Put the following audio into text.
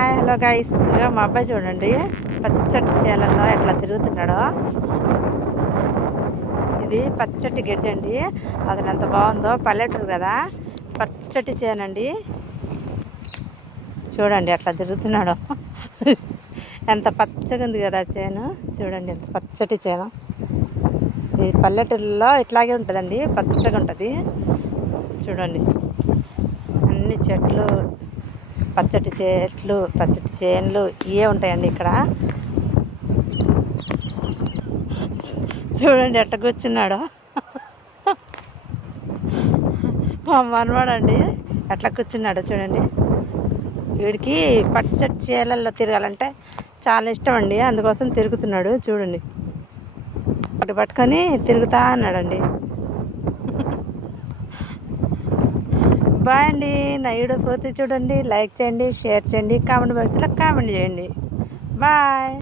Hi hello guys, ఇక మా అబ్బాయి చూడండి పచ్చటి చేలల్లో ఎట్లా తిరుగుతున్నాడో. ఇది పచ్చటి గడ్డి అండి, అది ఎంత బాగుందో. పల్లెటూరు కదా, పచ్చటి చేనండి. చూడండి ఎట్లా తిరుగుతున్నాడో. ఎంత పచ్చగా ఉంది కదా చేను. చూడండి ఎంత పచ్చటి చేను. ఈ పల్లెటూరులో ఇట్లాగే ఉంటుందండి, పచ్చగా ఉంటుంది. చూడండి అన్ని చెట్లు, పచ్చటి చెట్లు, పచ్చటి చేనులు ఇవే ఉంటాయండి ఇక్కడ. చూడండి ఎట్ట కూర్చున్నాడో మా మనవాడండి, ఎట్లా కూర్చున్నాడో చూడండి. వీడికి పచ్చటి చేలల్లో తిరగాలంటే చాలా ఇష్టం అండి, అందుకోసం తిరుగుతున్నాడు. చూడండి ఒకటి పట్టుకొని తిరుగుతా అన్నాడండి. బాయ్ అండి. నా వీడియో పోతే చూడండి, లైక్ చేయండి, షేర్ చేయండి, కామెంట్ బాక్స్లో కామెంట్ చేయండి. బాయ్.